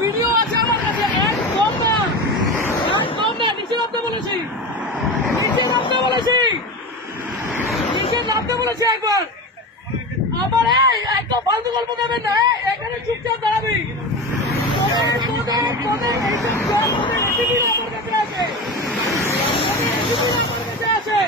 Video আছে আমার কাছে একদম না একদম না নিচে নামতে বলেছি। নিচে নামতে বলেছি। নিচে নামতে বলেছি একবার। এই একদম ফালতু গল্প দেবেন না এখানে চুপচাপ দাঁড়াবি। তোদের তোদের তোদের এইসব জল তোদের রেসিপিরা আমার কাছে আছে তোদের রেসিপিরা আমার কাছে আছে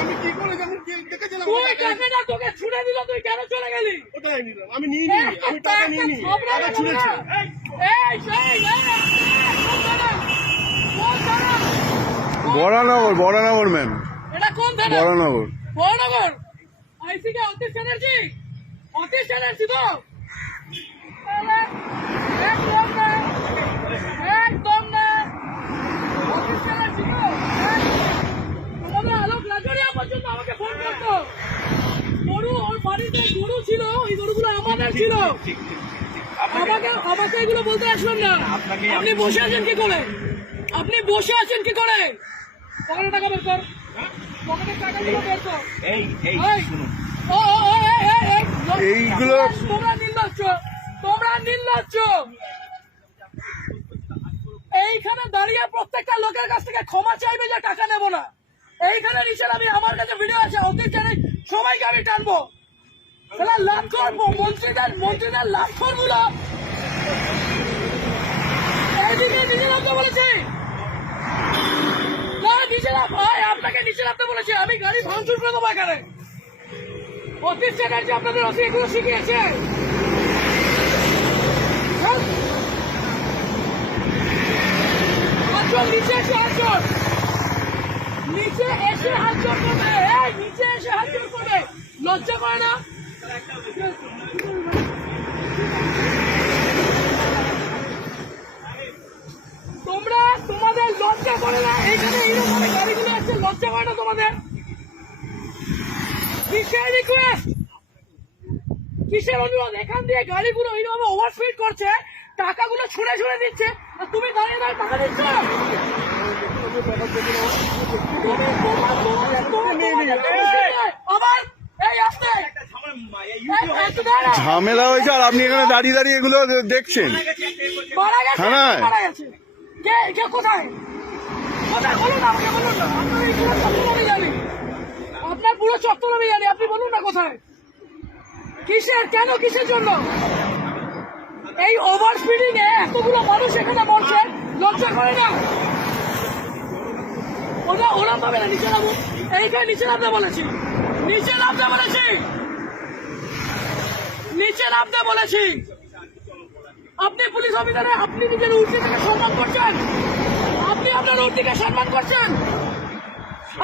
আমি কি করে যখন কাকে না তোকে ছুড়ে দিল তুই কেন চলে গেলি ওটাই নিলাম। আমি নিয়ে নিই আমি টাকা নিয়ে নিই টাকা ছুঁড়েছি বরানগর বরানগর ম্যাম এটা কোন থানা বরানগর বড়নগর আইসি কে অতীশ ব্যানার্জি অতীশ ব্যানার্জি তো তাহলে একদম না একদম না অতীশ ব্যানার্জি তো আমাদের আলোক লাজরিয়া পর্যন্ত আমাকে ফোন করতো বাড়িতে গরু ছিল ওই গরুগুলো আমাদের ছিল। আমাকে আমাকে এগুলো বলতে আসবেন না। আপনি বসে আছেন কি করে? আপনি বসে আছেন কি করে? পকেটে টাকা বের কর। পকেটে টাকাগুলো বের কর। এই এই এই, শুনুন। ও, ও, ও, এই, এই, এই, এইগুলো- তোমরা নির্লজ্জ। তোমরা নির্লজ্জ। এইখানে দাঁড়িয়ে প্রত্যেকটা লোকের কাছ থেকে ক্ষমা চাইবে যে টাকা নেব না। এইখানে নিচে আমি আমার কাছে ভিডিও আছে অতীত জানে সবাইকে আমি টানবো। তাহলে লাভ করব, মন্ত্রীদের মন্ত্রীদের লাভ না। আপনাকে বলেছি হ্যাঁ? নিচে এসে নিচে এসে নিচে এসে লজ্জা করে না? তোমরা তোমাদের লজ্জা করে না এখানে এইরকম গাড়িগুলো আছে লজ্জা করে না তোমাদের? কিসের রিকোয়েস্ট কিসের অনুরোধ? এখান দিয়ে গাড়িগুলো এইরকম ওভারস্পিড করছে টাকাগুলো ছুঁড়ে ছুঁড়ে দিচ্ছে আর তুমি দাঁড়িয়ে দাঁড়িয়ে টাকা দিচ্ছ? তুমি ঝামেলা হয়েছে আর আপনি এখানে দাঁড়িয়ে দাঁড়িয়ে এগুলো দেখছেন। থানায়? কে কে কোথায়? কোথায় বলুন না আমাকে বলুন না। আপনার পুরো চত্বর আমি জানি। আপনার পুরো চত্বর আমি জানি আপনি বলুন না কোথায়? কিসের কেন কিসের জন্য? এই ওভার স্পিডিং এ এতগুলো মানুষ এখানে মরছে লজ্জা করে না? ওরা ওরা পাবে না নিচে নামো। এইখানে নিচে নামতে বলেছি। নিচে নামতে বলেছি। নিচে নামতে বলেছি। আপনি পুলিশ অফিসারে আপনি নিজের উর্দিকে সম্মান করছেন? আপনি আপনার উর্দিকে সম্মান করছেন?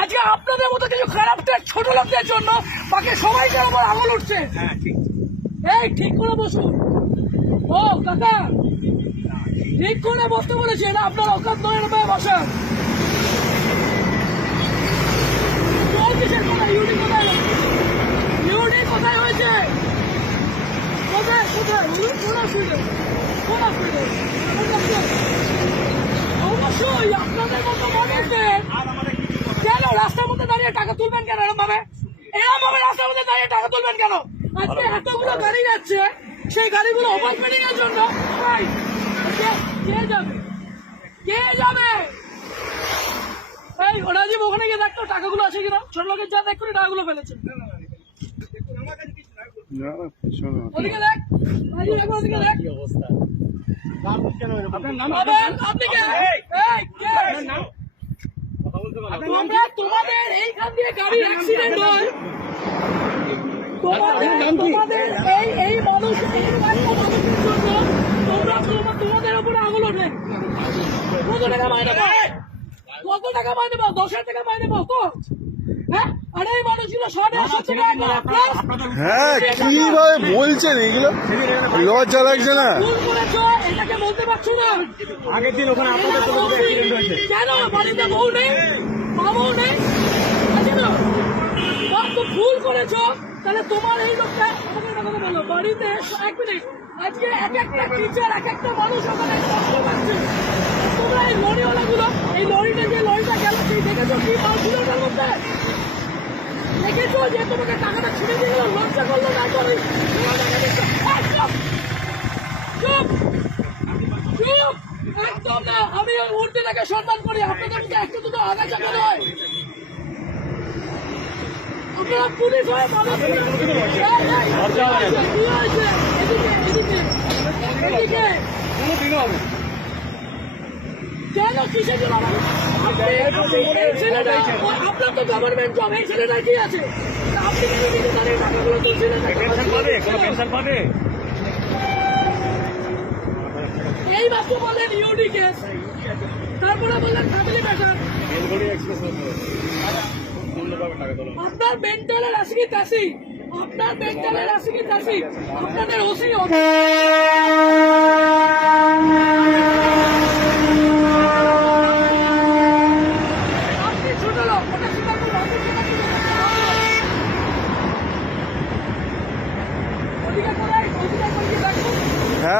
আজকে আপনাদের মতো কিছু খারাপ ছোট লোকদের জন্য বাকি সবাইকে আমার আঙুল উঠছে। হ্যাঁ ঠিক। এই ঠিক করে বসুন। ও কাকা ঠিক করে বসতে বলেছি এটা আপনার অকাত নয় বসেন জল কিসের কোথায় ইউডি কোথায় ইউডি কোথায় হয়েছে কোথায় কোথায় উনি রাস্তার মধ্যে দাঁড়িয়ে টাকা তুলবেন কেন এরকম রাস্তার মধ্যে দাঁড়িয়ে টাকা তুলবেন কেন এতগুলো গাড়ি যাচ্ছে সেই গাড়িগুলো জন্য কে- কে এই রাজীব ওখানে গিয়ে দেখতো টাকাগুলো আছে কিনা? ছোট লোকের যা দেখ করে টাকাগুলো ফেলেছে না, শোনো। ওদিকে দেখ রাজীব একবার ওদিকে দেখ আবার আপনি কে এই কে তোমরা তোমাদের এইখান দিয়ে গাড়ির অ্যাক্সিডেন্ট হয়। তোমাদের তোমাদের এই এই মানুষ এই একটা মানুষের জন্য তোমরা তোমাদের উপরে আঙুল ওঠে। কত টাকা মাইনে পাও? কত টাকা মাইনে পাও? দশ হাজার টাকা মাইনে পাও? তো হ্যাঁ হ্যাঁ কীভাবে বলছেন এগুলো? লজ্জা লাগছে না? আগের দিন ওখানে আপনাদের তো অ্যাক্সিডেন্ট হয়েছে। কেন? বাড়িতে বউ নেই? নেই? তো ভুল করেছ। তাহলে তোমার এই লোকটা বলো বাড়িতে এক মিনিট। আজকে এক একটা টিচার এক একটা মানুষ ওখানে কষ্ট পাচ্ছে তোমরা এই লরিওয়ালা গুলো এই লরিটা যে লরিটা গেল সেই দেখেছ কি মাল ছিল ওটার মধ্যে? দেখেছ যে তোমাকে টাকাটা ছিঁড়ে দিয়ে গেল? লজ্জা করল না? করি চুপ! চুপ! একদম না! আমি ওই মূর্তিটাকে সম্মান করি। আপনাদের মধ্যে একটু দুটো আগাছা কেন হয় আপনারা পুলিশ হয়ে। কেন কিসের জন্য? আপনার গভর্নমেন্ট জব এই ছেলেটা কি আছে আপনি এই তারপরে মেন্টালের আসি তাসি আপনার মেন্টালের আসি তাসি আপনাদের ওসি আপনি ছোট লোক ওটা সেটা তো রকেট সেটা কি ওদিকে কোথায় ওদিকে কোথায় দেখুন হ্যাঁ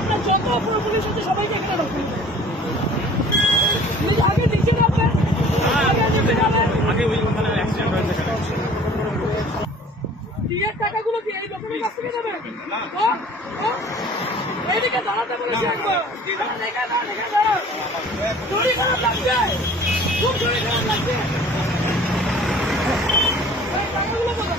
আপনার যত পুলিশ আছে সবাইকে এখানে নিচে- আগে নিচে নামবেন আগে ওই ওখানে অ্যাক্সিডেন্ট হয়েছে বিয়ের টাকাগুলো কি এই লোকের কাছ থেকে নেবে? এইদিকে দাঁড়াতে বলেছি একবার। শরীর খারাপ লাগছে। খুব শরীর খারাপ লাগছে। টাকাগুলো কোথায়?